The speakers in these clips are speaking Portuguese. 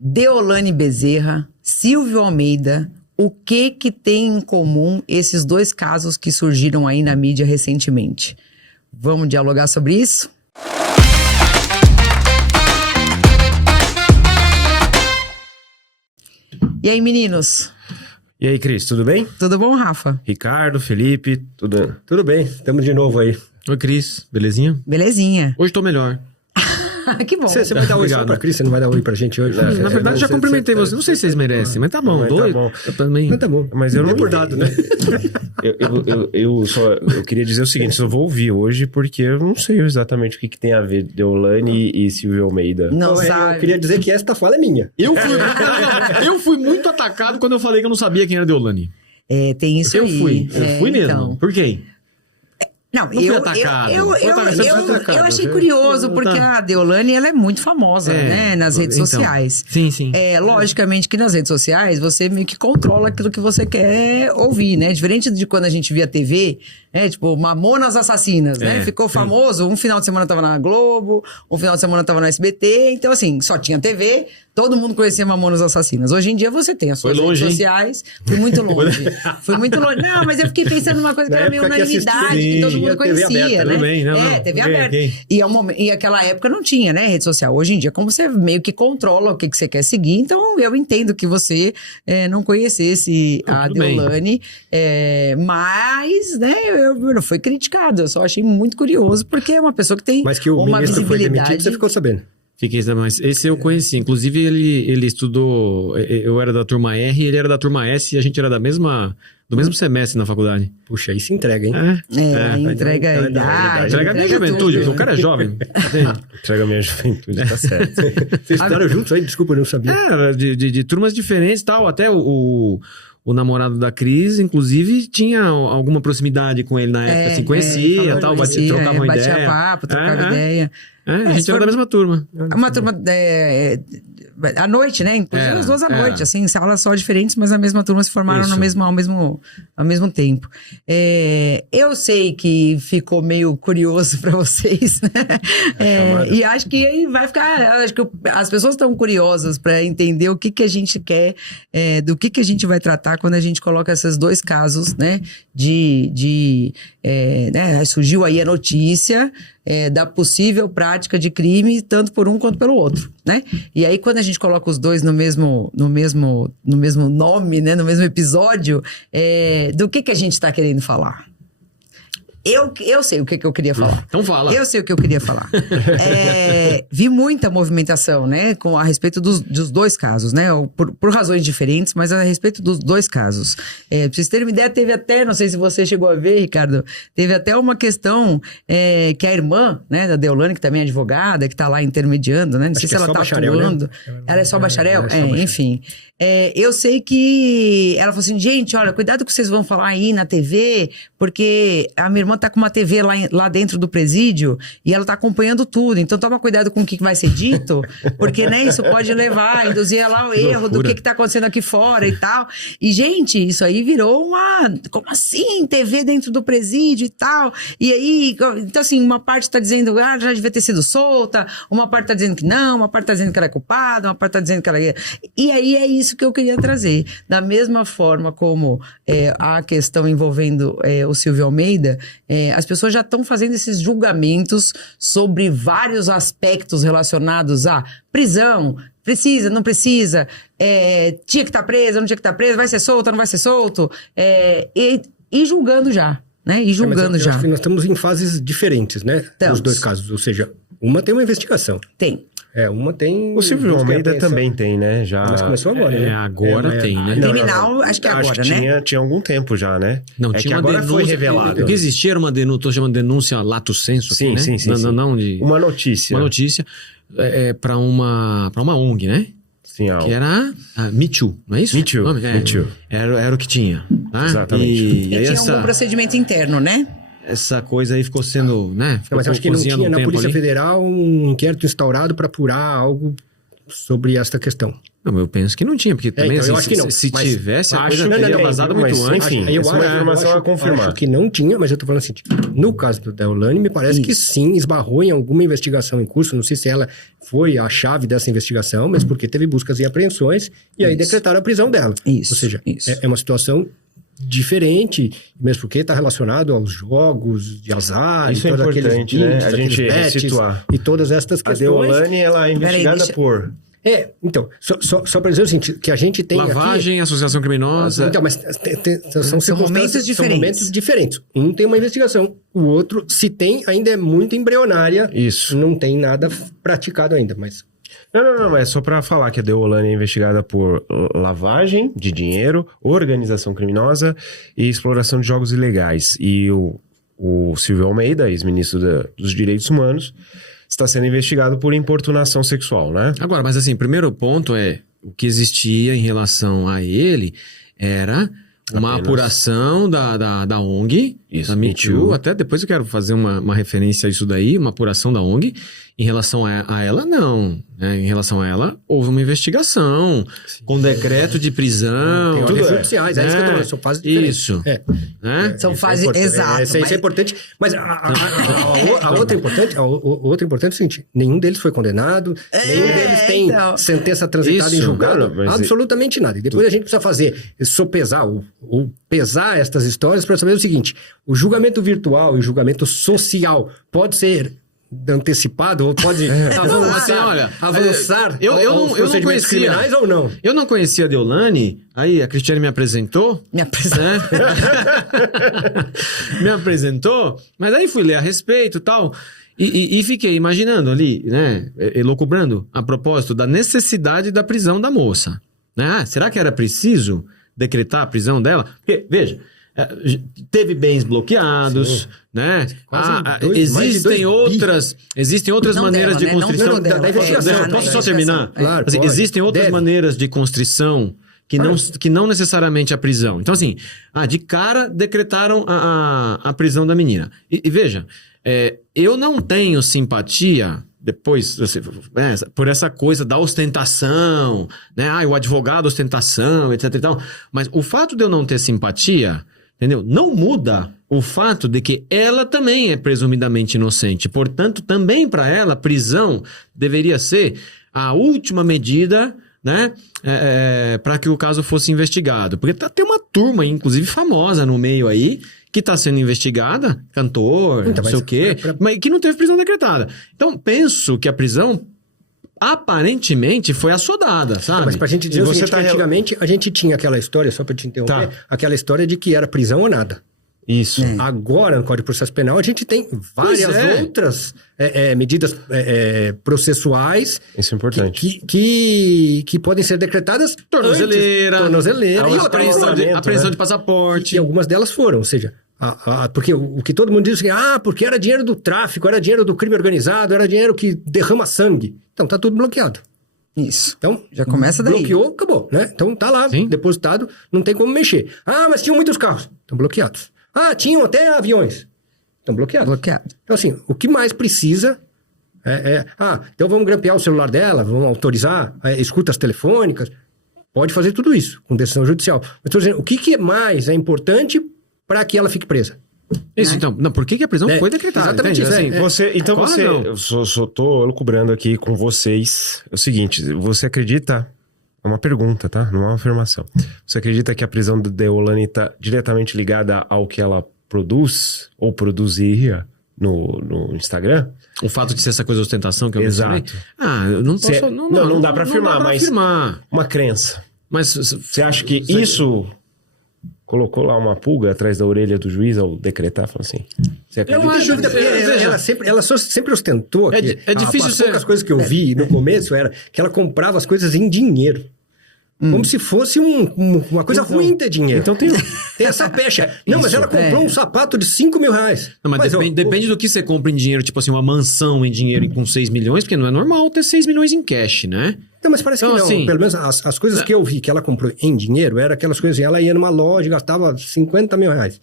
Deolane Bezerra, Silvio Almeida, o que tem em comum esses dois casos que surgiram aí na mídia recentemente? Vamos dialogar sobre isso? E aí, meninos? E aí, Cris, tudo bem? Tudo bom, Rafa? Ricardo, Felipe, tudo bem? Estamos de novo aí. Oi, Cris, belezinha? Belezinha. Hoje tô melhor. Que bom. Você vai dar oi só pra Cris? Você não vai dar oi pra gente hoje? Na verdade, já cumprimentei você. Não sei se vocês merecem, mas tá bom. Mas Dois. tá bom. Eu também. Mas tá bom. Mas eu não por dado, né? eu queria dizer o seguinte, só vou ouvir hoje porque eu não sei exatamente o que tem a ver Deolane e Silvio Almeida. Não Então, sabe. eu queria dizer que esta fala é minha. Eu fui muito atacado quando eu falei que eu não sabia quem era Deolane. Tem isso Eu aí. fui mesmo. Então. Por quê? Não, fui atacado. eu achei Você- curioso, porque a Deolane, ela é muito famosa, né, nas redes então, sociais. Sim. Logicamente que nas redes sociais, você meio que controla aquilo que você quer ouvir, né? Diferente de quando a gente via TV, tipo, Mamonas Assassinas, né? Ficou famoso, um final de semana tava na Globo, um final de semana tava no SBT, então assim, só tinha TV, todo mundo conhecia Mamonas Assassinas. Hoje em dia você tem as suas redes sociais. Fui muito longe. Não, mas eu fiquei pensando numa coisa que era meio unanimidade, que todo mundo conhecia, né? Também, TV aberta. E aquela época não tinha, né, rede social. Hoje em dia, como você meio que controla o que você quer seguir, então eu entendo que você não conhecesse a Deolane, mas, né, eu não fui criticado, eu só achei muito curioso, porque é uma pessoa que tem Mas que o uma ministro foi visibilidade. demitido, você ficou sabendo. Fiquei, mas esse eu conheci. Inclusive, ele estudou. Eu era da turma R, ele era da turma S e a gente era do mesmo semestre na faculdade. Puxa, aí se entrega, hein? Entrega a idade. Entrega a minha juventude, tudo. o cara é jovem. Entrega a minha juventude, tá certo. Vocês estudaram juntos aí? Desculpa, eu não sabia. Era de turmas diferentes e tal. Até o namorado da Cris, inclusive, tinha alguma proximidade com ele na época, assim, conhecia e tal, trocava uma ideia. Batia papo, trocava ideia. A gente era da mesma turma. Uma turma à noite, né? Inclusive as duas à noite, assim, salas só diferentes, mas a mesma turma se formaram ao mesmo tempo. Eu sei que ficou meio curioso pra vocês, né? E acho que aí vai ficar. Acho que as pessoas estão curiosas pra entender o que a gente quer, do que a gente vai tratar quando a gente coloca esses dois casos, né? Né? Surgiu aí a notícia da possível prática de crime, tanto por um quanto pelo outro, né? E aí, quando a gente coloca os dois no mesmo nome, né? No mesmo episódio, do que a gente está querendo falar? Eu sei o que eu queria falar. Então fala. Eu sei o que eu queria falar. Vi muita movimentação, né? A respeito dos dois casos, né? Por razões diferentes, mas a respeito dos dois casos. Pra vocês terem uma ideia, teve até, não sei se você chegou a ver, Ricardo, teve até uma questão que a irmã, né, da Deolane, que também é advogada, que tá lá intermediando, né? Não sei se ela tá atuando. Né? Ela é só bacharel? Enfim. Eu sei que ela falou assim, gente, olha, cuidado com o que vocês vão falar aí na TV, porque a minha irmã tá com uma TV lá dentro do presídio e ela tá acompanhando tudo, então toma cuidado com o que vai ser dito, porque, né, isso pode induzir ela ao erro do que tá acontecendo aqui fora e tal. E, gente, isso aí virou como assim, TV dentro do presídio e tal? E aí, então assim, uma parte tá dizendo, já devia ter sido solta, uma parte tá dizendo que não, uma parte tá dizendo que ela é culpada, uma parte tá dizendo que ela é... E aí é isso que eu queria trazer. Da mesma forma como a questão envolvendo o Silvio Almeida, as pessoas já estão fazendo esses julgamentos sobre vários aspectos relacionados à prisão, precisa, não precisa, tinha que estar presa, não tinha que estar presa, vai ser solta, não vai ser solto, e julgando já, né? E julgando mas eu já. acho que nós estamos em fases diferentes, né? Nos dois casos, ou seja, uma tem uma investigação. Tem. Uma tem... O Silvio Almeida também tem, né? Já... Mas começou agora, né? Agora tem, né? Criminal, acho que é agora, né? Tinha algum tempo já, né? Não, é tinha que uma agora denúncia. foi revelado. O que existia era uma denúncia, tô chamando de denúncia lato sensu, Sim, aqui, né? sim. Não de... Uma notícia. Uma notícia para uma ONG, né? Sim, que era a Me Too, não é isso? Me Too. Me Too. Era o que tinha. Tá? Exatamente. E tinha algum procedimento interno, né? Essa coisa aí ficou sendo, né? Mas eu acho que não tinha na Polícia Federal um inquérito instaurado para apurar algo sobre esta questão. Não, eu penso que não tinha, porque também então, eu assim, acho que não, se mas tivesse, a acho coisa que teria não, vazado mas, muito antes. enfim, eu essa é uma informação a confirmar. Acho que não tinha, mas eu tô falando assim, no caso do Deolane, me parece que sim, esbarrou em alguma investigação em curso, não sei se ela foi a chave dessa investigação, mas porque teve buscas e apreensões, e aí decretaram a prisão dela. Isso, Ou seja, isso. é uma situação diferente, mesmo porque está relacionado aos jogos de azar, Isso e é todos aqueles importante, né? bits, A aqueles gente bets, situar. e todas estas A questões. Deolane, ela é investigada deixa- por... Então, só para dizer o seguinte, que a gente tem Lavagem, associação criminosa. Então, mas são São momentos circunstâncias, são diferentes. momentos diferentes. Um tem uma investigação, o outro, se tem, ainda é muito embrionária. Isso. Não tem nada praticado ainda, mas... Não, é só pra falar que a Deolane é investigada por lavagem de dinheiro, organização criminosa e exploração de jogos ilegais. E o Silvio Almeida, ex-ministro dos Direitos Humanos, está sendo investigado por importunação sexual, né? Agora, mas assim, o primeiro ponto é, o que existia em relação a ele era uma Apenas. apuração da ONG, Isso, da Me Me Too. Too. Até depois eu quero fazer uma referência a isso daí, uma apuração da ONG. Em relação a ela, não. Né? Em relação a ela, houve uma investigação, com decreto de prisão. Tem tudo ordens judiciais, é isso que eu tô falando, são fases diferentes. Isso. É. Né? São Isso fases, importante. exato. Isso é importante. Mas a outra importante é o seguinte: nenhum deles foi condenado, nenhum deles tem então. sentença transitada em Isso, julgado, não, mas- absolutamente nada. E depois a gente precisa fazer, sopesar ou pesar estas histórias para saber o seguinte: o julgamento virtual e o julgamento social pode ser antecipado ou pode Não, assim, olha, avançar eu não aos procedimentos conhecia. criminais ou não? Eu não conhecia a Deolane, aí a Cristiane me apresentou. Me apresenta. Né? Me apresentou, mas aí fui ler a respeito e tal. E fiquei imaginando ali, né? Elucubrando a propósito da necessidade da prisão da moça. Né? Ah, será que era preciso decretar a prisão dela? Porque, veja, teve bens bloqueados, né? Quase mais de 2 bi. Existem outras Não maneiras dela, de né? constrição. Não dela, da investigação. Não, da posso só investigação. terminar? Claro, Assim, pode. existem outras Deve. maneiras de constrição que não necessariamente a prisão. Então, assim, de cara decretaram a prisão da menina. E veja, eu não tenho simpatia depois, assim, por essa coisa da ostentação, né? O advogado ostentação, etc e tal. Mas o fato de eu não ter simpatia, entendeu? Não muda o fato de que ela também é presumidamente inocente. Portanto, também para ela, prisão deveria ser a última medida, né? Para que o caso fosse investigado. Porque tem uma turma, inclusive famosa no meio aí, que está sendo investigada, cantor, Então, não sei o quê, mas que não teve prisão decretada. Então, penso que a prisão aparentemente foi assodada, sabe? Mas pra gente dizer E o você seguinte, que antigamente a gente tinha aquela história, só pra te interromper, Tá. aquela história de que era prisão ou nada. Isso. Agora, no Código de Processo Penal, a gente tem várias Pois é. outras medidas processuais Isso é importante. que podem ser decretadas Tornozeleira, antes, tornozeleira É e uma outra apreensão né? de passaporte. e algumas delas foram, ou seja, porque o que todo mundo diz é que, porque era dinheiro do tráfico, era dinheiro do crime organizado, era dinheiro que derrama sangue. Então, tá tudo bloqueado. Isso. Então, Já começa daí. bloqueou, acabou, né? Então, tá lá, Sim. depositado, não tem como mexer. Mas tinham muitos carros, estão bloqueados. Tinham até aviões, estão bloqueados. Bloqueado. Então, assim, o que mais precisa então vamos grampear o celular dela, vamos autorizar escutas telefônicas, pode fazer tudo isso com decisão judicial. Mas estou dizendo, o que mais é importante para que ela fique presa? Isso, então. Não, por que a prisão foi decretada? Exatamente Entende? isso, Assim, agora não. Eu só tô lucubrando aqui com vocês. É o seguinte, você acredita... É uma pergunta, tá? Não é uma afirmação. Você acredita que a prisão da Deolane está diretamente ligada ao que ela produz ou produziria no Instagram? O fato de ser essa coisa de ostentação que eu Exato. mencionei? Eu não posso... Não dá pra afirmar, mas... afirmar. Uma crença. Mas Você acha que isso colocou lá uma pulga atrás da orelha do juiz ao decretar? Falou assim... Você acredita? Eu acho- Dúvida, porque veja. ela sempre ostentou que é difícil as ser- poucas coisas que eu vi no começo era que ela comprava as coisas em dinheiro. Como se fosse uma coisa ruim ter dinheiro. Então tem... Tem essa pecha. Não, mas ela comprou um sapato de 5 mil reais. Não, mas depende do que você compra em dinheiro, tipo assim, uma mansão em dinheiro com 6 milhões, porque não é normal ter 6 milhões em cash, né? Não, mas parece Então, que não. assim, Pelo menos as coisas que eu vi que ela comprou em dinheiro eram aquelas coisas assim, ela ia numa loja e gastava 50 mil reais.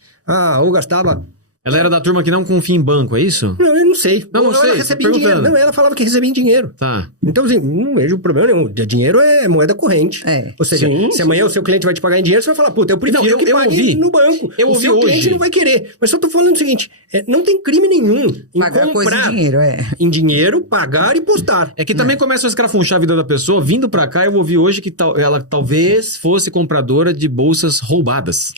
Ou gastava Ela era da turma que não confia em banco, é isso? Não, eu não sei. Não Ela sei, recebia em dinheiro. perguntando. Não, ela falava que recebia em dinheiro. Tá. Então, assim, não vejo problema nenhum. Dinheiro é moeda corrente. É. Ou seja, Sim, se amanhã o seu cliente vai te pagar em dinheiro, você vai falar, puta, eu prefiro Não, que eu pague ouvi. no banco. Eu o ouvi seu hoje. cliente não vai querer. Mas só tô falando o seguinte, não tem crime nenhum em Pagar coisa comprar em dinheiro, em dinheiro, pagar e postar. É que também começa a escrafunchar a vida da pessoa. Vindo pra cá, eu ouvi hoje que ela talvez fosse compradora de bolsas roubadas.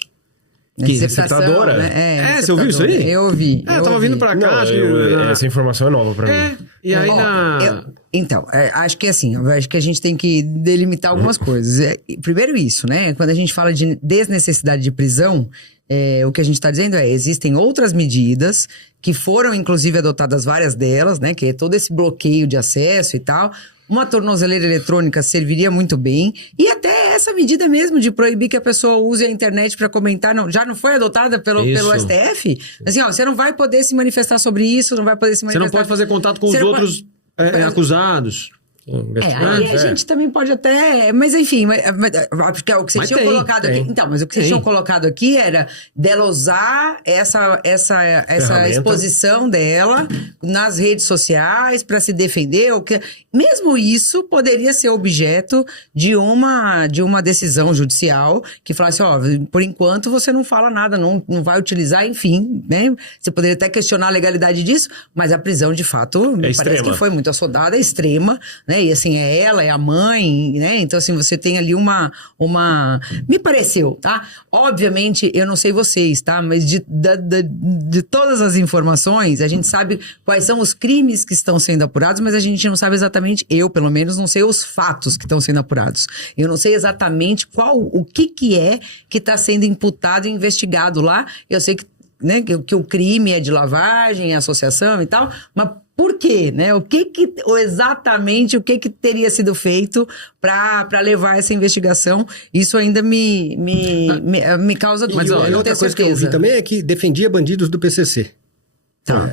Que Receptação, receptadora. né? É, você ouviu isso aí? Eu ouvi. É, eu tava vindo pra cá, acho que... essa informação é nova pra É, mim. e aí Então, acho que assim, eu acho que a gente tem que delimitar algumas coisas. Primeiro isso, né? Quando a gente fala de desnecessidade de prisão, o que a gente está dizendo existem outras medidas que foram, inclusive, adotadas várias delas, né? Que é todo esse bloqueio de acesso e tal. Uma tornozeleira eletrônica serviria muito bem. E até essa medida mesmo de proibir que a pessoa use a internet para comentar, já não foi adotada pelo STF? Assim, ó, você não vai poder se manifestar sobre isso, não vai poder se você manifestar... não pode fazer contato com os Você não outros acusados. Aí a gente também pode até... Mas enfim, porque o que vocês tinham colocado aqui... Então, mas o que vocês tinham colocado aqui era dela usar essa exposição dela nas redes sociais para se defender. Mesmo isso poderia ser objeto de uma decisão judicial que falasse, ó, por enquanto você não fala nada, não vai utilizar, enfim, né? Você poderia até questionar a legalidade disso, mas a prisão, de fato, me parece que foi muito assodada, é extrema, né? E assim, é ela, é a mãe, né? Então, assim, você tem ali uma... Me pareceu, tá? Obviamente, eu não sei vocês, tá? Mas de todas as informações, a gente sabe quais são os crimes que estão sendo apurados, mas a gente não sabe exatamente, eu, pelo menos, não sei os fatos que estão sendo apurados. Eu não sei exatamente o que é que está sendo imputado e investigado lá. Eu sei que, né, que o crime é de lavagem, associação e tal, mas por quê, né? Exatamente o que teria sido feito para levar essa investigação? Isso ainda me causa dúvida. Mas outra coisa que eu ouvi também é que defendia bandidos do PCC. Tá,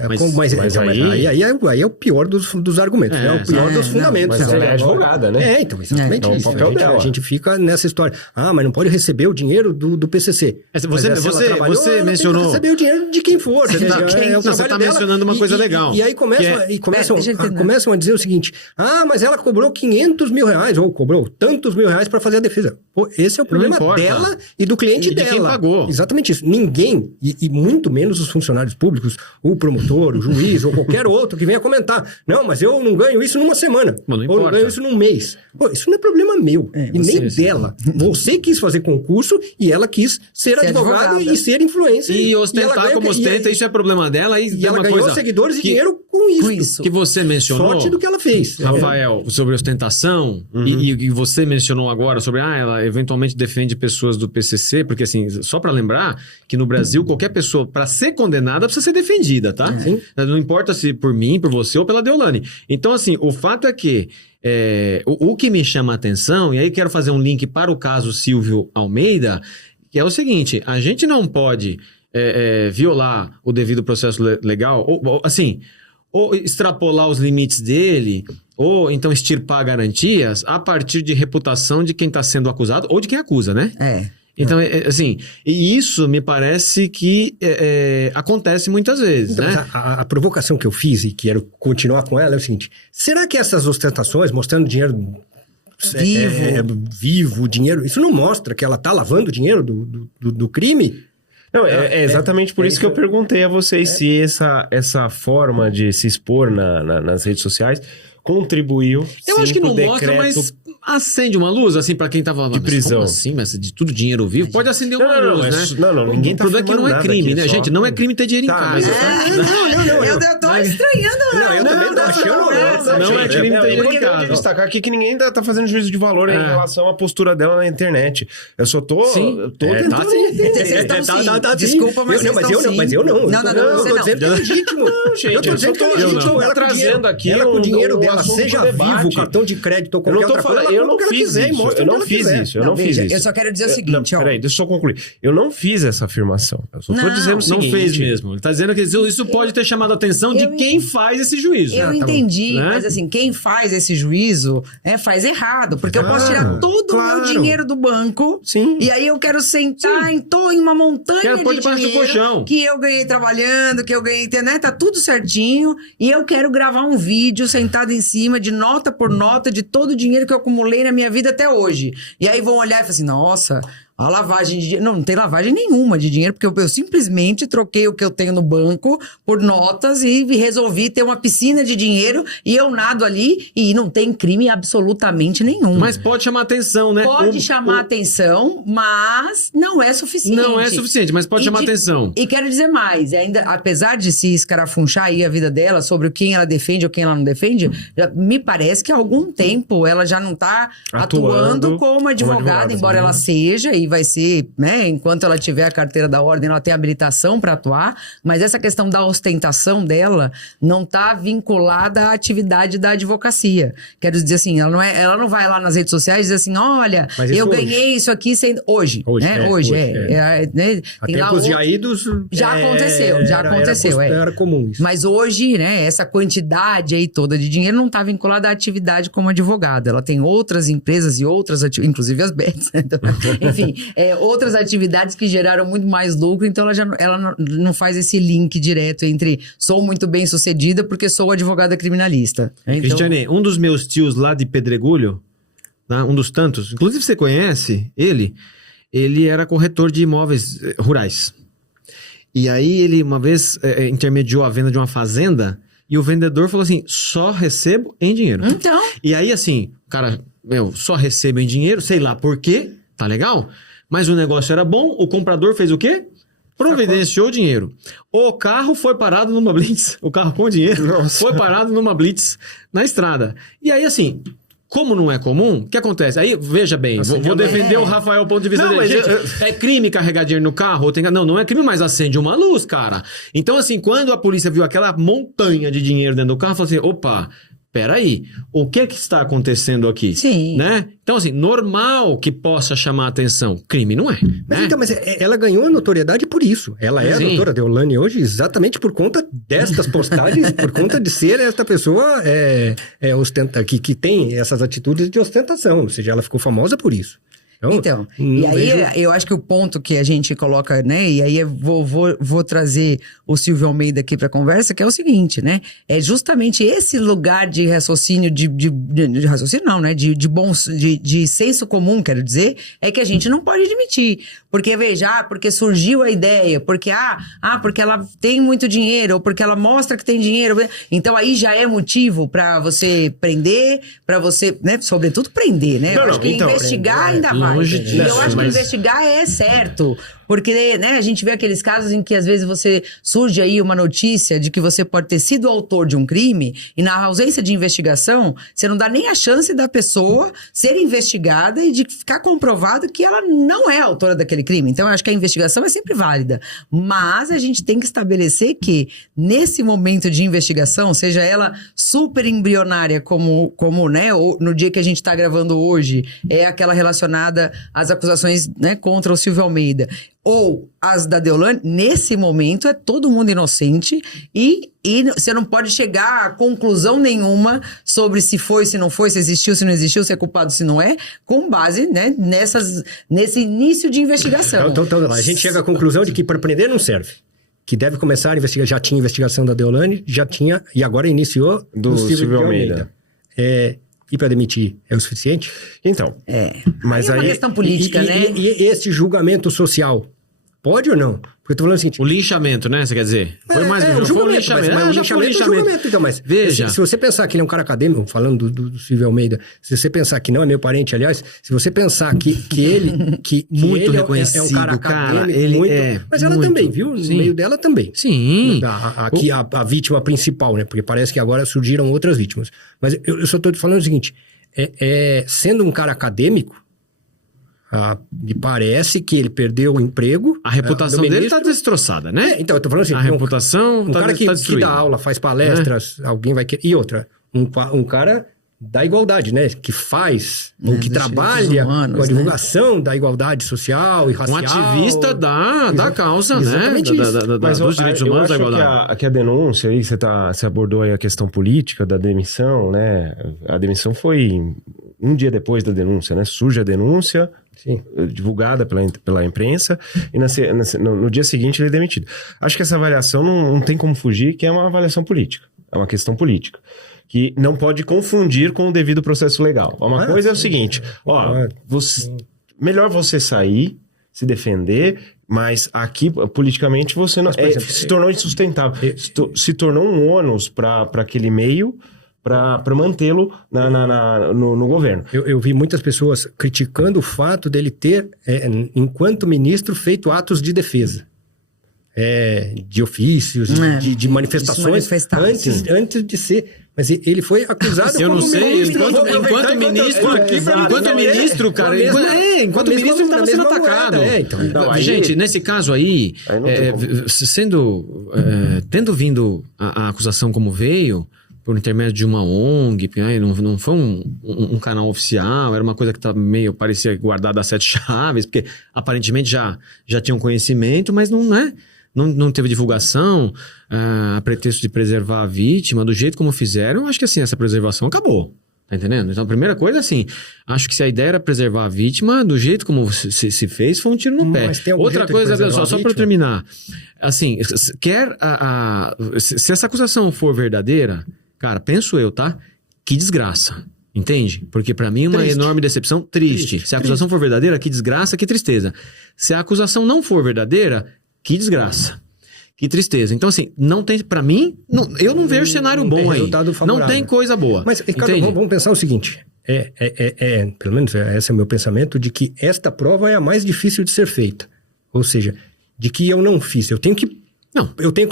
Aí é o pior dos argumentos, né? É o pior dos fundamentos. Mas ela é advogada, né? Então, exatamente É isso. o papel dela. A gente fica nessa história. Mas não pode receber o dinheiro do PCC. Você mencionou... Tem que receber o dinheiro de quem for. Você está mencionando uma coisa legal. E aí começam a dizer o seguinte, mas ela cobrou 500 mil reais, ou cobrou tantos mil reais para fazer a defesa. Pô, esse é o problema dela e do cliente dela. Quem pagou. Exatamente isso. Ninguém, e muito menos os funcionários públicos, o promotor, o juiz ou qualquer outro que venha comentar. Não, mas eu não ganho isso numa semana. Não ou não ganho isso num mês. Pô, isso não é problema meu. E nem dela. Você quis fazer concurso e ela quis ser advogada e ser influencer. E ostentar como ostenta, isso é problema dela. E ela ganhou seguidores e dinheiro com isso. Que você mencionou. Sorte do que ela fez. Rafael, sobre ostentação, e você mencionou agora sobre, ela eventualmente defende pessoas do PCC, porque assim, só para lembrar que no Brasil, qualquer pessoa, para ser condenada, precisa ser defendida, tá? Não importa se por mim, por você ou pela Deolane. Então, assim, o fato é que o que me chama a atenção, e aí quero fazer um link para o caso Silvio Almeida, que é o seguinte, a gente não pode violar o devido processo legal, ou extrapolar os limites dele, ou então extirpar garantias a partir de reputação de quem está sendo acusado ou de quem acusa, né? Então, assim, e isso me parece que acontece muitas vezes, então, né? A provocação que eu fiz e quero continuar com ela é o seguinte, será que essas ostentações mostrando dinheiro vivo, dinheiro, isso não mostra que ela está lavando dinheiro do crime? Não, é exatamente por isso que eu perguntei a vocês se essa forma de se expor nas redes sociais contribuiu. Eu acho que não mostra, mas acende uma luz, assim, pra quem tava de prisão. Como assim, mas de tudo dinheiro vivo, pode acender uma luz, né? Não, ninguém tá falando. O problema é que não é crime, né, gente? Não é crime ter dinheiro em casa. Eu tô estranhando, eu também tô achando. Não é crime ter dinheiro em casa. Destacar aqui que ninguém tá fazendo juízo de valor em relação à postura dela na internet. Eu só tô tentando entender. Desculpa, mas Mas eu não. Não, eu tô dizendo que é legítimo. Eu tô trazendo aqui ela com o dinheiro dela, assunto seja vivo, cartão de crédito ou qualquer outra coisa, ela ela eu compra o que não ela fiz quiser e isso. mostra Eu onde não ela fiz quiser. isso. Eu não fiz veja, isso. eu só quero dizer o seguinte, ó. Peraí, deixa eu só concluir. Eu não fiz essa afirmação. Eu só tô Não, dizendo o Não seguinte. fez mesmo. Ele tá dizendo que isso pode ter chamado a atenção de eu- quem faz esse juízo. Eu tá bom. entendi, Né? mas assim, quem faz esse juízo faz errado, porque eu posso tirar todo o claro. meu dinheiro do banco Sim. e aí eu quero sentar em uma montanha Quero pôr de debaixo do dinheiro colchão. que eu ganhei trabalhando, que eu ganhei, né? Tá tudo certinho e eu quero gravar um vídeo sentado em cima de nota por nota de todo o dinheiro que eu acumulei na minha vida até hoje. E aí vão olhar e falar assim, nossa... A lavagem de dinheiro. Não tem lavagem nenhuma de dinheiro, porque eu simplesmente troquei o que eu tenho no banco por notas e resolvi ter uma piscina de dinheiro e eu nado ali e não tem crime absolutamente nenhum. Mas pode chamar atenção, né? Pode chamar atenção, mas não é suficiente. Não é suficiente, mas pode chamar atenção. E quero dizer mais, ainda, apesar de se escarafunchar aí a vida dela sobre quem ela defende ou quem ela não defende, me parece que há algum tempo ela já não está atuando como advogada, embora ela seja, e vai ser, né, enquanto ela tiver a carteira da ordem, ela tem habilitação para atuar, mas essa questão da ostentação dela não está vinculada à atividade da advocacia. Quero dizer assim, ela não vai lá nas redes sociais e dizer assim, olha, Mas isso eu hoje. ganhei isso aqui sem... Hoje, né? Hoje, né? Há Tem lá tempos já outro- idos... Já aconteceu, Era comum isso. Mas hoje, né, essa quantidade aí toda de dinheiro não está vinculada à atividade como advogada. Ela tem outras empresas e outras atividades, inclusive as bets, né? Então, enfim, outras atividades que geraram muito mais lucro, então ela não faz esse link direto entre sou muito bem sucedida porque sou advogada criminalista. Então, Cristiane, um dos meus tios lá de Pedregulho, né, um dos tantos, inclusive você conhece ele era corretor de imóveis rurais. E aí ele uma vez intermediou a venda de uma fazenda e o vendedor falou assim, só recebo em dinheiro. então E aí assim, o cara, só recebo em dinheiro, sei lá por quê, tá legal? Mas o negócio era bom, o comprador fez o quê? Providenciou o dinheiro. O carro foi parado numa blitz, o carro com dinheiro foi parado numa blitz na estrada. E aí assim... Como não é comum, o que acontece? Aí, veja bem, vou defender o Rafael ponto de vista Não, dele. mas Gente, é crime carregar dinheiro no carro? Não é crime, mas acende uma luz, cara. Então, assim, quando a polícia viu aquela montanha de dinheiro dentro do carro, falou assim, opa, peraí, o que está acontecendo aqui? Sim. Né? Então, assim, normal que possa chamar atenção. Crime não é. Mas, Né? então, mas ela ganhou a notoriedade por isso. Ela é a Sim. doutora Deolane hoje exatamente por conta destas postagens, por conta de ser esta pessoa que tem essas atitudes de ostentação. Ou seja, ela ficou famosa por isso. Então, não e aí vejo- eu acho que o ponto que a gente coloca, né, e aí eu vou trazer o Silvio Almeida aqui para a conversa, que é o seguinte, né, é justamente esse lugar de raciocínio, de raciocínio não, né, de senso comum, quero dizer, é que a gente não pode admitir, porque veja, porque surgiu a ideia, porque porque ela tem muito dinheiro, ou porque ela mostra que tem dinheiro, então aí já é motivo para você prender, para você, né, sobretudo prender, né, eu Não, acho que então, investigar ainda vai. longe E disso, eu acho que mas- investigar é certo. Porque, né, a gente vê aqueles casos em que às vezes surge aí uma notícia de que você pode ter sido autor de um crime e na ausência de investigação, você não dá nem a chance da pessoa ser investigada e de ficar comprovado que ela não é autora daquele crime. Então, eu acho que a investigação é sempre válida. Mas a gente tem que estabelecer que nesse momento de investigação, seja ela super embrionária como né, no dia que a gente está gravando hoje, é aquela relacionada às acusações, né, contra o Silvio Almeida, ou as da Deolane, nesse momento é todo mundo inocente e você não pode chegar a conclusão nenhuma sobre se foi, se não foi, se existiu, se não existiu, se é culpado, se não é, com base, né, nesse início de investigação. Então, a gente chega à conclusão de que para prender não serve. Que deve começar a investigar. Já tinha investigação da Deolane, já tinha, e agora iniciou Do Silvio Almeida. E para demitir é o suficiente? Então, mas É uma aí... questão política, né? E esse julgamento social, pode ou não? Porque eu tô falando o seguinte... O linchamento, né? Você quer dizer? Foi mais o foi um julgamento, linchamento. mas Ah, o já foi um linchamento é o linchamento. julgamento, então, mas Veja. se você pensar que ele é um cara acadêmico, falando do Silvio Almeida, se você pensar que não é meu parente, aliás, se você pensar que ele Muito ele reconhecido, é um cara cara, acadêmico, ele muito, é mas ela muito. também, viu? No Sim. meio dela também. Sim. Aqui a vítima principal, né? Porque parece que agora surgiram outras vítimas. Mas eu só tô te falando o seguinte, sendo um cara acadêmico, me parece que ele perdeu o emprego. A reputação do dele tá ministro. destroçada, né? Então, eu tô falando assim, A reputação um tá, cara que tá destruída. dá aula, faz palestras, alguém vai querer. E outra, um cara da igualdade, né? Que faz, ou que dos trabalha direitos humanos, com a né? divulgação da igualdade social e Um racial. ativista da causa, né? Exatamente isso. Dos direitos humanos, da eu acho igualdade. que a denúncia aí, você abordou aí a questão política da demissão, né? A demissão foi um dia depois da denúncia, né? Surge a denúncia, Sim. divulgada pela imprensa, e no dia seguinte ele é demitido. Acho que essa avaliação não tem como fugir, que é uma avaliação política. É uma questão política. Que não pode confundir com o devido processo legal. Uma coisa é o seguinte, melhor você sair, se defender, mas aqui, politicamente, você não... Mas, por exemplo, se tornou insustentável. Se tornou um ônus para aquele meio, para mantê-lo no governo. Eu vi muitas pessoas criticando o fato dele ter, enquanto ministro, feito atos de defesa. De ofícios, de manifestações, antes de ser... Mas ele foi acusado Eu não como sei, ministro. enquanto ministro, cara, enquanto ministro ele estava sendo atacado. Gente, nesse caso aí, tendo vindo a acusação como veio, por intermédio de uma ONG, não foi um canal oficial, era uma coisa que parecia guardada a 7 chaves, porque aparentemente já tinham conhecimento, mas não teve divulgação a pretexto de preservar a vítima do jeito como fizeram. Eu acho que assim, essa preservação acabou. Tá entendendo? Então, a primeira coisa, assim, acho que se a ideia era preservar a vítima, do jeito como se fez, foi um tiro no pé. Outra coisa, só para eu terminar. Assim, se essa acusação for verdadeira, cara, penso eu, tá? Que desgraça. Entende? Porque pra mim é uma enorme decepção. Triste. Se a acusação for verdadeira, que desgraça, que tristeza. Se a acusação não for verdadeira, que desgraça. Que tristeza. Então, assim, não tem... Pra mim, eu não vejo cenário bom aí. Não tem coisa boa. Mas, Ricardo, vamos pensar o seguinte. Pelo menos esse é o meu pensamento, de que esta prova é a mais difícil de ser feita. Ou seja, de que eu não fiz. Eu tenho que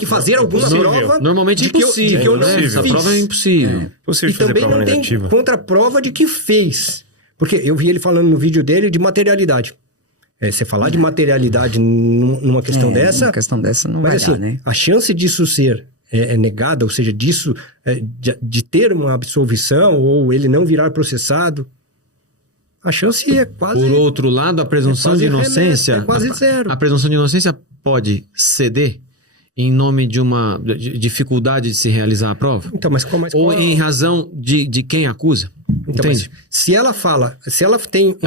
fazer alguma prova... Normalmente é impossível, de que eu não fiz. Essa prova é impossível. E também não tem contraprova de que fez. Porque eu vi ele falando no vídeo dele de materialidade. Você falar de materialidade numa questão dessa... Numa questão dessa não vai dar, né? A chance disso ser negada, ou seja, disso de ter uma absolvição ou ele não virar processado, a chance é quase... Por outro lado, a presunção de inocência... É quase zero. A presunção de inocência pode ceder em nome de uma dificuldade de se realizar a prova? Então, ou em razão de quem acusa? Então, entende? Se ela tem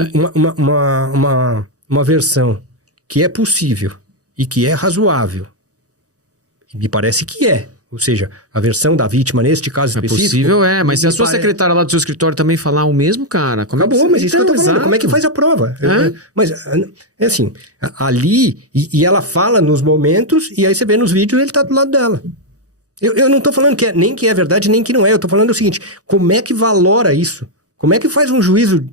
uma versão que é possível e que é razoável, e me parece que é, ou seja, a versão da vítima neste caso específico... Possível mas se a sua secretária lá do seu escritório também falar o mesmo, cara... Acabou, mas isso que eu tô falando, como é que faz a prova? Mas, é assim, ali, e ela fala nos momentos, e aí você vê nos vídeos, ele tá do lado dela. Eu não tô falando nem que é verdade, nem que não é, eu tô falando o seguinte, como é que valora isso? Como é que faz um juízo...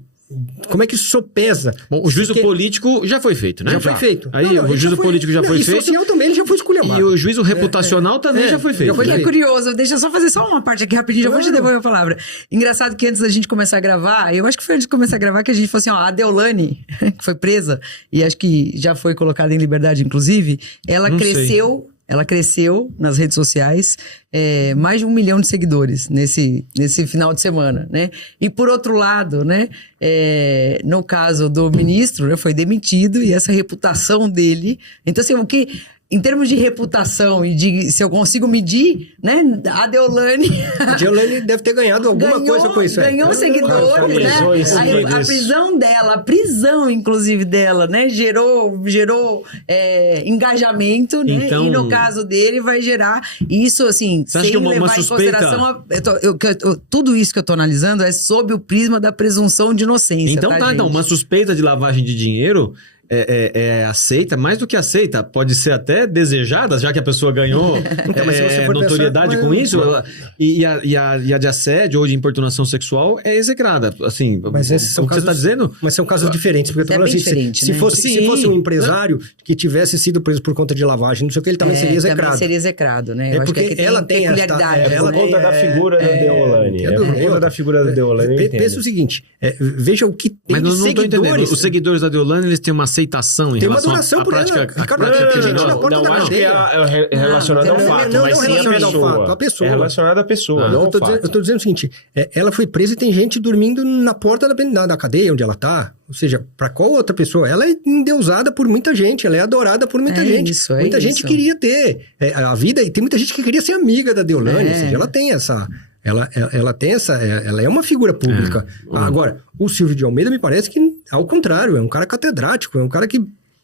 Como é que isso sopesa? Bom, o juízo político já foi feito, né? Já foi feito. Aí o juízo político já foi feito. E social também, ele já foi esculhambado. E o juízo reputacional também já foi feito. É curioso, deixa eu só fazer só uma parte aqui rapidinho, já vou te devolver a palavra. Engraçado que antes da gente começar a gravar, eu acho que foi antes de começar a gravar que a gente falou assim, a Deolane, que foi presa, e acho que já foi colocada em liberdade, inclusive, ela cresceu nas redes sociais, mais de 1 milhão de seguidores nesse final de semana, né? E por outro lado, né? No caso do ministro, né, foi demitido e essa reputação dele... Então, assim, em termos de reputação e se eu consigo medir, né? A Deolane deve ter ganhado alguma coisa com isso. Ganhou seguidores, né? A prisão dela, a prisão, inclusive, dela, né? Gerou engajamento, né? Então, e no caso dele vai gerar isso, assim, sem levar em consideração... tudo isso que eu tô analisando é sob o prisma da presunção de inocência. Então, uma suspeita de lavagem de dinheiro... É aceita, mais do que aceita, pode ser até desejada, já que a pessoa ganhou notoriedade com isso, e a de assédio ou de importunação sexual é execrada. Assim, mas esses são casos, você está dizendo? Mas são casos diferentes, porque eu tô falando assim, se fosse um empresário que tivesse sido preso por conta de lavagem, não sei o que, ele também seria execrado. Também seria execrado, né? Eu porque ela tem peculiaridade. Por conta da figura da Deolane. Por conta da figura da Deolane, pensa o seguinte, veja o que tem mas de não seguidores. Os seguidores da Deolane, eles têm uma seita aceitação em Tem uma relação adoração à por prática, ela. à Ricardo, prática tem gente criminosa. na porta da acho que cadeia. é relacionado ao Não, fato, não mas sim relacionado a ao pessoa. fato, a pessoa. É relacionado à pessoa, não Eu ao tô, fato. eu tô dizendo o seguinte, ela foi presa e tem gente dormindo na porta da cadeia onde ela tá. Ou seja, para qual outra pessoa? Ela é endeusada por muita gente, ela é adorada por muita gente. Isso, muita gente isso. queria ter a vida, e tem muita gente que queria ser amiga da Deolane, ou seja, ela tem essa... Ela tem essa... Ela é uma figura pública. Agora, o Silvio de Almeida me parece que, ao contrário, é um cara catedrático, é um cara que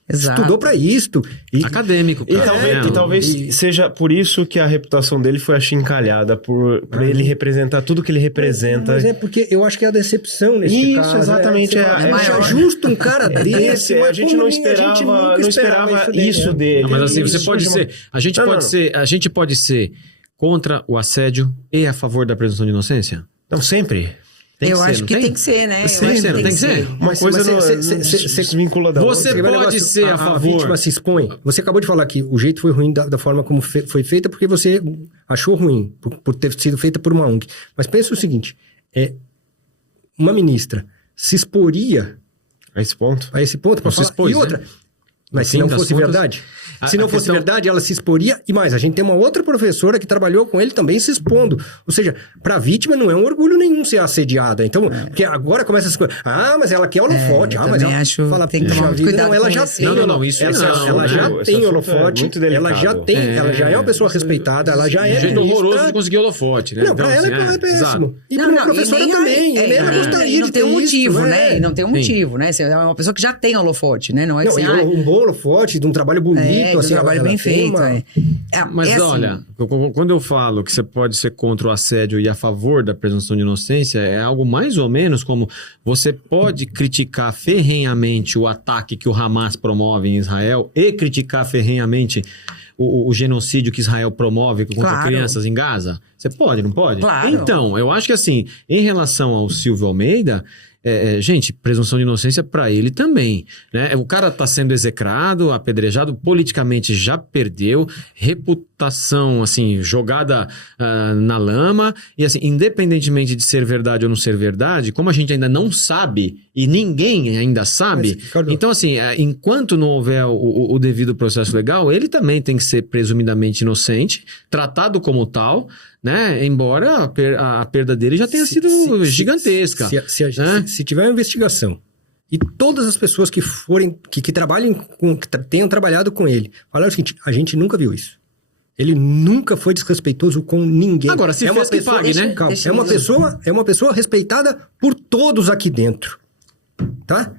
Exato. estudou para isto. E, Acadêmico, E cara. talvez seja por isso que a reputação dele foi achincalhada, por ele representar tudo que ele representa. Mas é porque eu acho que é a decepção nesse Isso, caso. exatamente, Você é fala, maior. justo um cara desse, a mas gente como não ninguém- a gente nunca não esperava isso né? dele. Não, mas assim, você Isso pode de uma- ser. A gente pode ser contra o assédio e a favor da presunção de inocência? Não, sempre. Tem Eu que ser, acho não que tem? tem que ser, né? Eu Tem que acho ser, não tem que ser? Uma Mas coisa cê- não cê- se vincula da Você outra. Aquele pode negócio, ser a a favor. vítima se expõe. Você acabou de falar que o jeito foi ruim da forma como foi feita porque você achou ruim, por ter sido feita por uma ONG. Mas pensa o seguinte, uma ministra se exporia A esse ponto. a esse ponto para Não se falar... expôs, e outra, né? mas No se fim não das fosse contas, verdade... a- Se não a fosse questão- verdade, ela se exporia. E mais, a gente tem uma outra professora que trabalhou com ele também se expondo. Ou seja, para a vítima não é um orgulho nenhum ser assediada. Então, porque agora começa essas coisas. Ah, mas ela quer holofote. eu Ah, mas também ela acho fala, tem que puxa tomar muito vida, cuidado não, ela com já esse- tem. Não, isso ela, não, ela né? já Esse tem assunto é holofote. muito Ela já delicado. tem, ela já é uma pessoa respeitada, ela já é. Um jeito ministra. horroroso de conseguir holofote, né? Não, pra ela assim, é péssimo. exato. E para uma professora também. E nem ela gostaria e não de tem ter um motivo, isso, né? E não tem um Sim. motivo, né? Você é uma pessoa que já tem holofote, né? Não é Não, assim, e um bom holofote, de um trabalho bonito, de um assim. trabalho ela bem tem feito. uma- Mas assim, olha, quando eu falo que você pode ser contra o assédio e a favor da presunção de inocência, é algo mais ou menos como você pode criticar ferrenhamente o ataque que o Hamas promove em Israel e criticar ferrenhamente o genocídio que Israel promove contra Claro. crianças em Gaza? Você pode, não pode? Claro. Então, eu acho que assim, em relação ao Silvio Almeida, gente, presunção de inocência para ele também, né? O cara tá sendo execrado, apedrejado, politicamente já perdeu, reputação, assim, jogada na lama, e assim, independentemente de ser verdade ou não ser verdade, como a gente ainda não sabe, e ninguém ainda sabe, Mas, Ricardo- então assim, enquanto não houver o devido processo legal, ele também tem que ser presumidamente inocente, tratado como tal, né? Embora a perda dele já tenha sido gigantesca. Se tiver uma investigação e todas as pessoas que forem, que trabalhem tenham trabalhado com ele, falaram o seguinte: a gente nunca viu isso. Ele nunca foi desrespeitoso com ninguém. Agora, se fez que pague, né? Calma, Deixa é uma pessoa respeitada por todos aqui dentro. Tá?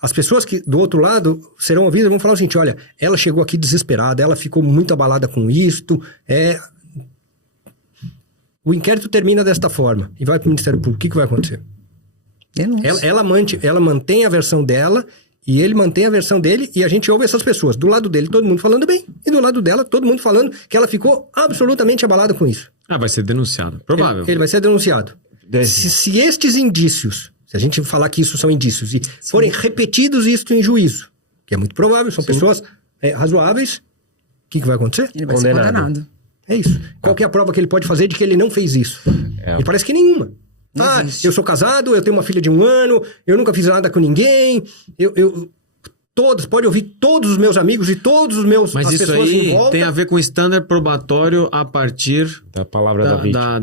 As pessoas que do outro lado serão ouvidas vão falar o seguinte: olha, ela chegou aqui desesperada, ela ficou muito abalada com isto, o inquérito termina desta forma e vai para o Ministério Público. O que vai acontecer? denúncia. Ela mantém a versão dela e ele mantém a versão dele e a gente ouve essas pessoas. Do lado dele, todo mundo falando bem. E do lado dela, todo mundo falando que ela ficou absolutamente abalada com isso. Vai ser denunciado. Provável. Ele vai ser denunciado. Se estes indícios, se a gente falar que isso são indícios, e forem repetidos isto em juízo, que é muito provável, são pessoas razoáveis, o que vai acontecer? Ele vai ser condenado. É isso. Qual que é a prova que ele pode fazer de que ele não fez isso? Me parece que nenhuma. Não existe. Eu sou casado, eu tenho uma filha de 1 ano, eu nunca fiz nada com ninguém, pode ouvir todos os meus amigos e todos os meus Mas as isso pessoas aí em volta. tem a ver com standard probatório a partir Da palavra da vítima.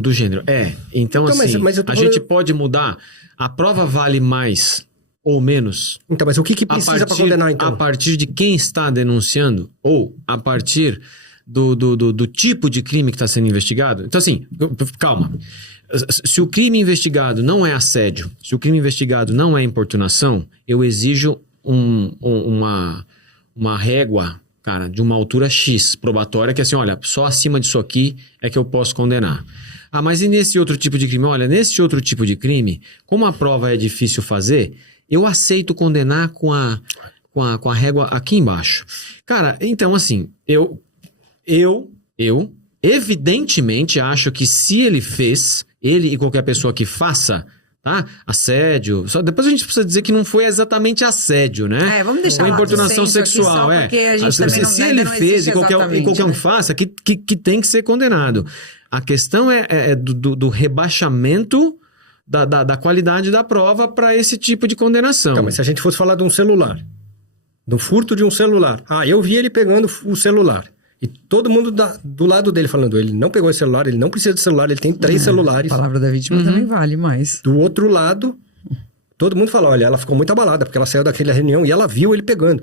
do gênero. Então, Então, assim, mas eu tô a falando- gente pode mudar. A prova vale mais ou menos Então, mas o que precisa para condenar, então? a partir de quem está denunciando ou a partir do tipo de crime que está sendo investigado? Então, assim, calma. Se o crime investigado não é assédio, se o crime investigado não é importunação, eu exijo uma régua, cara, de uma altura X probatória, que assim, olha, só acima disso aqui é que eu posso condenar. Mas e nesse outro tipo de crime? Olha, nesse outro tipo de crime, como a prova é difícil fazer, eu aceito condenar com a régua aqui embaixo. Cara, então assim, eu evidentemente acho que se ele fez, ele e qualquer pessoa que faça, tá? Assédio. Só depois a gente precisa dizer que não foi exatamente assédio, né? Vamos deixar Foi lá importunação do senso aqui sexual, só porque a gente também se ainda ele não fez existe e qualquer exatamente, um né? faça, que tem que ser condenado. A questão é do rebaixamento da qualidade da prova para esse tipo de condenação. Então, mas se a gente fosse falar de um celular, do furto de um celular. Eu vi ele pegando o celular. E todo mundo do lado dele falando, ele não pegou esse celular, ele não precisa de celular, ele tem 3 celulares. A palavra da vítima também vale mais. Do outro lado, todo mundo fala, olha, ela ficou muito abalada, porque ela saiu daquela reunião e ela viu ele pegando.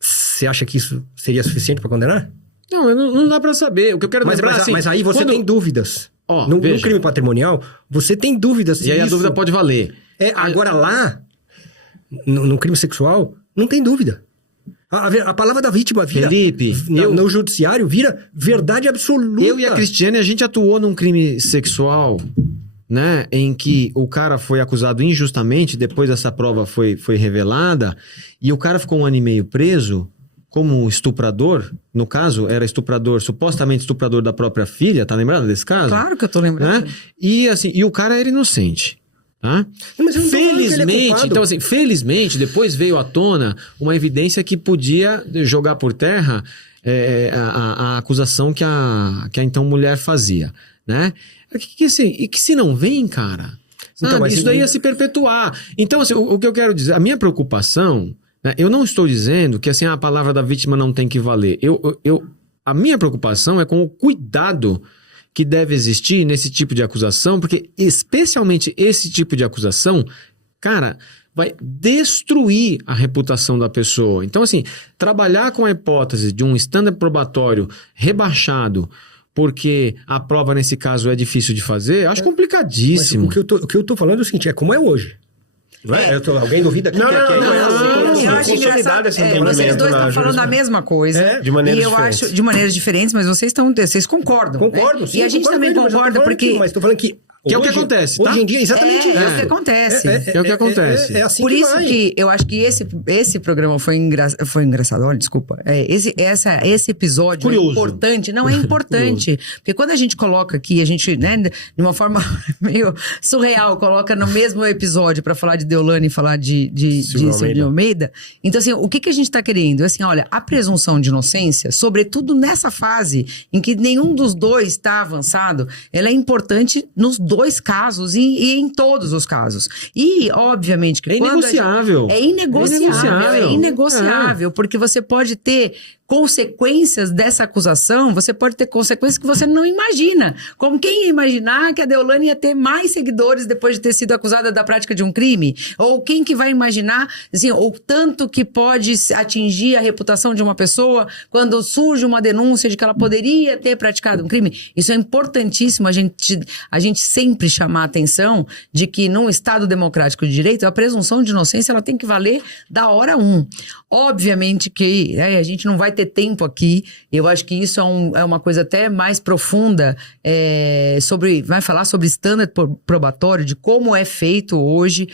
Você acha que isso seria suficiente para condenar? Não dá para saber. O que eu quero lembrar, assim... Mas aí você tem dúvidas. No crime patrimonial, você tem dúvidas. E aí a dúvida pode valer. Agora lá, no crime sexual, não tem dúvida. A palavra da vítima vira... Felipe, no judiciário, vira verdade absoluta. Eu e a Cristiane, a gente atuou num crime sexual, né? Em que o cara foi acusado injustamente, depois essa prova foi revelada, e o cara ficou 1 ano e meio preso como estuprador. No caso, era estuprador, supostamente estuprador da própria filha. Tá lembrado desse caso? Claro que eu tô lembrando. Né? E assim, e o cara era inocente. Tá? Mas eu não tô falando que ele é culpado. Então assim, felizmente, depois veio à tona uma evidência que podia jogar por terra a acusação que a então mulher fazia, né? E que se não vem, cara, Então, isso daí ia se perpetuar. Então assim, o que eu quero dizer, a minha preocupação, né, eu não estou dizendo que assim, a palavra da vítima não tem que valer. A minha preocupação é com o cuidado que deve existir nesse tipo de acusação, porque especialmente esse tipo de acusação, cara, vai destruir a reputação da pessoa. Então, assim, trabalhar com a hipótese de um estándar probatório rebaixado, porque a prova nesse caso é difícil de fazer, acho complicadíssimo. Mas o que eu tô falando é o seguinte, como é hoje. Não é? Alguém duvida aqui? Eu acho engraçado. Vocês dois estão falando a mesma coisa. De maneiras e eu diferentes. acho de maneiras diferentes, mas vocês concordam. Concordo, né? sim. E a gente também concorda, porque. Mas tô falando que. Que é o que acontece, tá? Hoje em dia, exatamente isso. É o que acontece. É o que acontece. É assim Por que isso vai. que eu acho que esse programa foi engraçado. Olha, desculpa. Esse episódio Curioso. é importante. Não é importante. Porque quando a gente coloca aqui, a gente, né, de uma forma meio surreal, coloca no mesmo episódio para falar de Deolane e falar de Silvio Almeida. Então, assim, o que a gente tá querendo? Assim, olha, a presunção de inocência, sobretudo nessa fase em que nenhum dos dois está avançado, ela é importante nos dois casos e em todos os casos. E, obviamente, que É inegociável. É inegociável, porque você pode ter consequências dessa acusação, você pode ter consequências que você não imagina. Como quem ia imaginar que a Deolane ia ter mais seguidores depois de ter sido acusada da prática de um crime? Ou quem que vai imaginar, assim, o tanto que pode atingir a reputação de uma pessoa quando surge uma denúncia de que ela poderia ter praticado um crime? Isso é importantíssimo, a gente sempre chamar a atenção de que num Estado democrático de direito, a presunção de inocência ela tem que valer da hora 1. Obviamente que a gente não vai ter tempo aqui, eu acho que isso é uma coisa até mais profunda, vai falar sobre standard probatório, de como é feito hoje,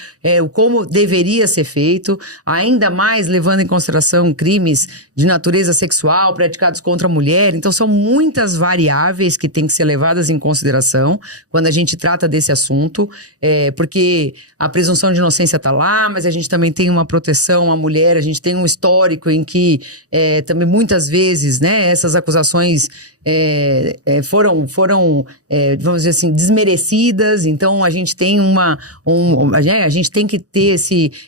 como deveria ser feito, ainda mais levando em consideração crimes de natureza sexual praticados contra a mulher. Então são muitas variáveis que têm que ser levadas em consideração quando a gente trata desse assunto, porque a presunção de inocência está lá, mas a gente também tem uma proteção à mulher, a gente tem um histórico em que também muitas vezes, né, essas acusações foram vamos dizer assim, desmerecidas. Então a gente tem a gente tem que ter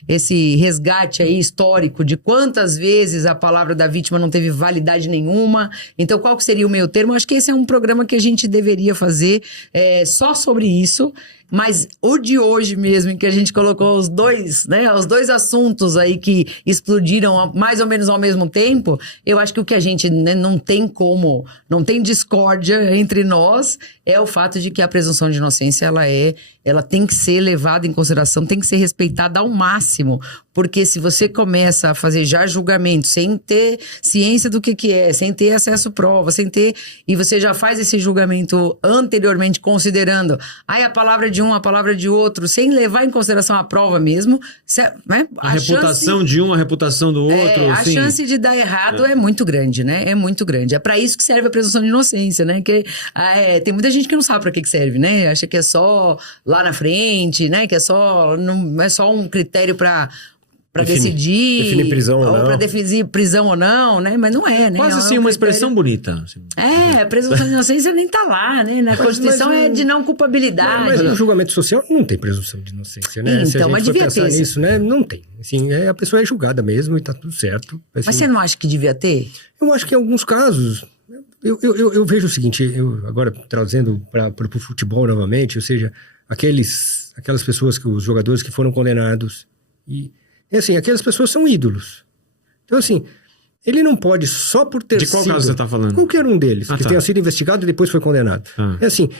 esse resgate aí histórico de quantas vezes a palavra da vítima não teve validade nenhuma. Então qual que seria o meio termo? Acho que esse é um programa que a gente deveria fazer só sobre isso. Mas o de hoje mesmo, em que a gente colocou os dois assuntos aí que explodiram mais ou menos ao mesmo tempo, eu acho que o que a gente, né, não tem discórdia entre nós, é o fato de que a presunção de inocência, ela tem que ser levada em consideração, tem que ser respeitada ao máximo, porque se você começa a fazer já julgamento sem ter ciência do que é, sem ter acesso à prova, e você já faz esse julgamento anteriormente considerando a palavra de um, a palavra de outro, sem levar em consideração a prova mesmo, né? A reputação de um, a reputação do outro. A chance de dar errado é muito grande, né? É muito grande. É para isso que serve a presunção de inocência, né? Tem muita gente que não sabe para que serve, né? Acha que é só lá na frente, né? Que não é só um critério para decidir. definir prisão ou não. Pra definir prisão ou não, né? Mas não é, né? Quase É assim, um uma critério- expressão bonita. Assim. A presunção de inocência nem tá lá, né? Na Constituição é de não culpabilidade. Mas no julgamento social não tem presunção de inocência, né? Então, Se a gente mas for devia pensar ter. nisso, né? Não tem. Assim, a pessoa é julgada mesmo e tá tudo certo. Assim, Mas você não acha que devia ter? Eu acho que em alguns casos, eu vejo o seguinte, agora trazendo para o futebol novamente, ou seja, aquelas pessoas, os jogadores que foram condenados, e assim, aquelas pessoas são ídolos. Então assim, ele não pode só por ter De qual sido... caso você está falando? Qualquer um deles, que tá. tenha sido investigado e depois foi condenado. É assim,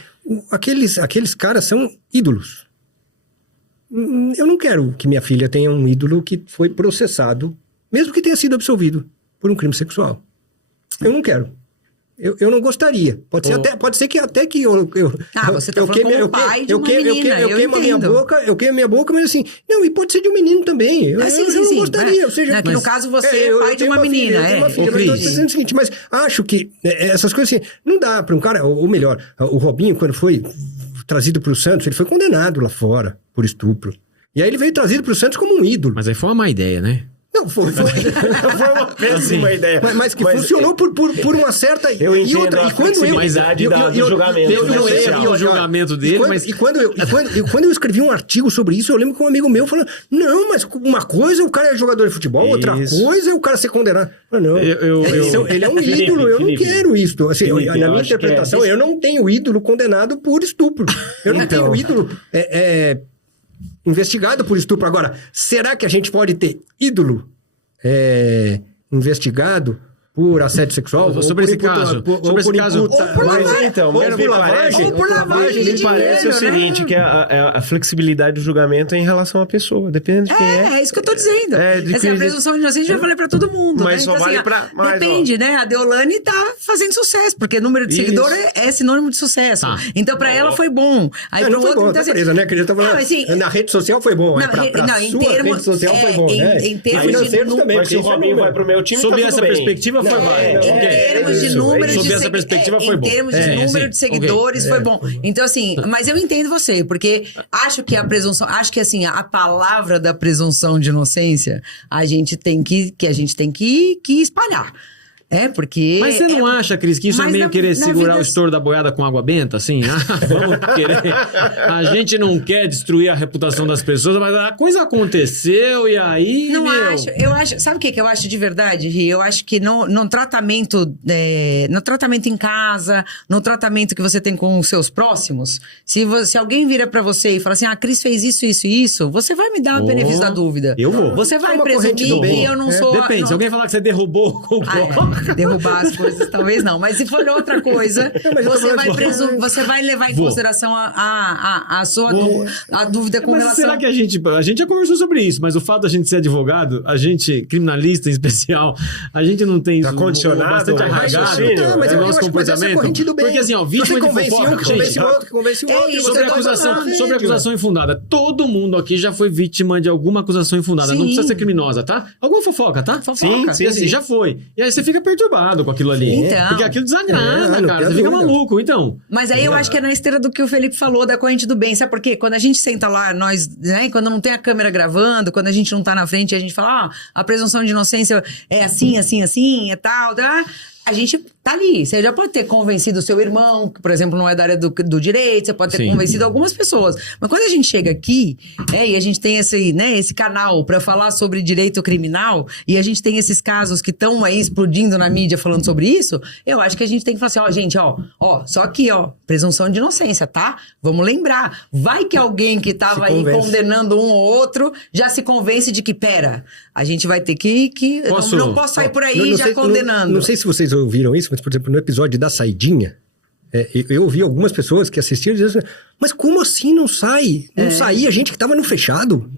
aqueles caras são ídolos. Eu não quero que minha filha tenha um ídolo que foi processado, mesmo que tenha sido absolvido por um crime sexual. Eu não quero. Eu não gostaria. Pode ser que até que eu você tá falando como pai de uma menina, eu queimo a minha entendo. boca, mas assim, não, e pode ser de um menino também. Eu não gostaria, ou seja... Aqui no caso você é pai de tenho uma menina, eu tenho uma filha, Ô, mas eu tô Cris. dizendo o seguinte, mas acho que essas coisas assim, não dá para um cara, ou melhor, o Robinho, quando foi trazido para o Santos, ele foi condenado lá fora por estupro. E aí ele veio trazido para o Santos como um ídolo. Mas aí foi uma má ideia, né? Não, foi uma péssima ideia. Mas que funcionou por uma certa... Eu entendo e outra, a e quando flexibilidade do julgamento. O julgamento dele, mas... E quando eu escrevi um artigo sobre isso, eu lembro que um amigo meu falou, não, mas uma coisa é o cara é jogador de futebol, outra coisa é o cara ser condenado. Eu falei, não, ele é um ídolo, eu não quero isso. Assim, Felipe, na minha interpretação, eu não tenho ídolo condenado por estupro. Eu não tenho ídolo investigado por estupro. Agora, será que a gente pode ter ídolo investigado por assédio sexual? Sobre esse caso. Ou por lavagem. Então, Ou mas por lavagem. Ou por lavagem de me parece dinheiro, o seguinte, né? que a flexibilidade do julgamento é em relação à pessoa, dependendo de quem é. É isso que eu tô dizendo. A presunção de inocência eu já falei pra todo mundo. Mas né? só vale pra... Depende, né? A Deolane tá fazendo sucesso, porque número de seguidores é sinônimo de sucesso. Então, pra ela foi bom. Aí pro não foi outro, bom, então, tá presa, né? Que a gente tá falando, assim, na rede social foi bom. em sua termos, rede social foi bom, né? em termos de financeiro também, Mas se o porque isso Robinho é vai pro meu time, Sob tá essa tudo bem. perspectiva foi válido. Em termos de número Sob de essa perspectiva foi bom. Em termos de número de seguidores foi bom. Então, assim, mas eu entendo você, porque acho que assim, a palavra da presunção de inocência, a gente tem que espalhar. Porque... Mas você não acha, Cris, que isso é meio querer segurar o estouro da boiada com água benta, assim? Vamos querer... A gente não quer destruir a reputação das pessoas, mas a coisa aconteceu e aí... Não acho. Eu acho... Sabe o que eu acho de verdade, Ri? Eu acho que no tratamento em casa, no tratamento que você tem com os seus próximos, se alguém vira pra você e fala assim, a Cris fez isso, isso e isso, você vai me dar o benefício da dúvida. Eu vou. Você vai uma corrente do presumir bem. que eu não sou... Depende, se alguém falar que você derrubou o derrubar as coisas, talvez não. Mas se for outra coisa, você vai levar em consideração a sua a dúvida com mas relação... será que a gente já conversou sobre isso, mas o fato da gente ser advogado, a gente, criminalista em especial, a gente não tem Tá isso condicionado, bastante né? arraigado Tá, mas no eu nosso acho que essa é a comportamento? corrente do bem. Porque assim, ó, vítima Você de convence fofoca, um, que convence gente, o outro, que convence o outro. isso, sobre acusação infundada. Todo mundo aqui já foi vítima de alguma acusação infundada. Sim. Não precisa ser criminosa, tá? Alguma fofoca, tá? Fofoca. E assim, já foi. E aí você fica perturbado com aquilo ali. Então. Porque aquilo desagrada, não cara. tem Você fica dúvida. maluco. Então, Mas aí eu acho que é na esteira do que o Felipe falou, da corrente do bem. Sabe por quê? Quando a gente senta lá, nós, né, quando não tem a câmera gravando, quando a gente não tá na frente, a gente fala, a presunção de inocência é assim, assim, assim, é tal, tá? A gente tá ali. Você já pode ter convencido o seu irmão, que, por exemplo, não é da área do direito, você pode ter Sim. convencido algumas pessoas. Mas quando a gente chega aqui, e a gente tem esse canal para falar sobre direito criminal, e a gente tem esses casos que estão aí explodindo na mídia falando sobre isso, eu acho que a gente tem que falar assim, gente, só aqui, presunção de inocência, tá? Vamos lembrar. Vai que alguém que tava aí condenando um ou outro já se convence de que, pera, a gente vai ter que não posso sair por aí já condenando. Não sei se vocês ouviram isso, mas, por exemplo, no episódio da saidinha, eu ouvi algumas pessoas que assistiram dizendo assim, mas como assim não sai? Não saía gente que tava no fechado?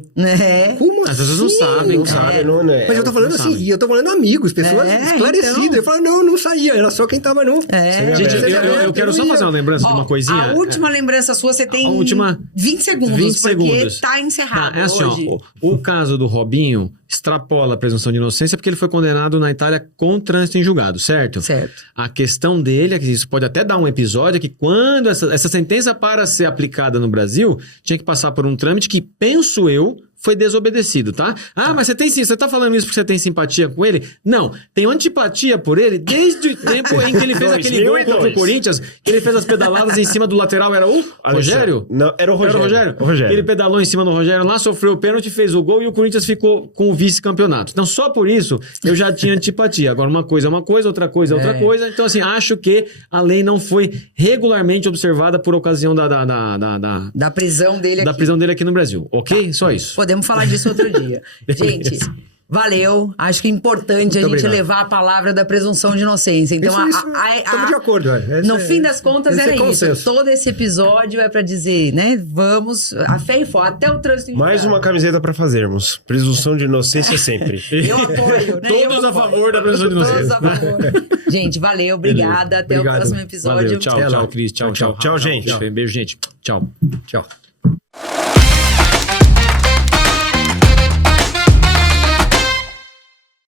Como assim? as pessoas não sabem, Não sabe, não é. Mas eu tô falando assim, e eu tô falando amigos, pessoas esclarecidas. então. Eu falo, não saía, era só quem tava no... Gente, eu quero só fazer uma lembrança de uma coisinha. A última lembrança sua, você tem 20 segundos, 20 porque segundos. tá encerrado É assim, hoje. o caso do Robinho extrapola a presunção de inocência porque ele foi condenado na Itália com trânsito em julgado, certo? Certo. A questão dele é que isso pode até dar um episódio, é que quando essa sentença para ser aplicada no Brasil, tinha que passar por um trâmite que, penso eu, foi desobedecido, tá? Ah, mas você tá falando isso porque você tem simpatia com ele? Não, tenho antipatia por ele desde o tempo em que ele fez aquele gol contra o Corinthians, que ele fez as pedaladas em cima do lateral, era o Rogério? Não, era o Rogério. Era o Rogério. Ele pedalou em cima do Rogério lá, sofreu o pênalti, fez o gol e o Corinthians ficou com o vice-campeonato. Então, só por isso, eu já tinha antipatia. Agora, uma coisa é uma coisa, outra coisa é outra coisa. Então, assim, acho que a lei não foi regularmente observada por ocasião Da prisão dele da aqui. prisão dele aqui no Brasil. Ok? Só isso. Podemos falar disso outro dia. Gente, valeu. Acho que é importante a gente obrigado. levar a palavra da presunção de inocência. Então, Estamos de acordo. no fim das contas, era isso. Consenso. Todo esse episódio é pra dizer, né? Vamos, a fé e fé, até o trânsito. Mais uma camiseta pra fazermos. Presunção de inocência sempre. Eu apoio, né? Todos Eu a apoio. favor da presunção de inocência. Todos a favor. Gente, valeu, obrigada. Até Obrigado. o próximo episódio. Valeu, tchau, Até lá. Cris. Tchau. Tchau, gente. Beijo, gente. Tchau. Tchau.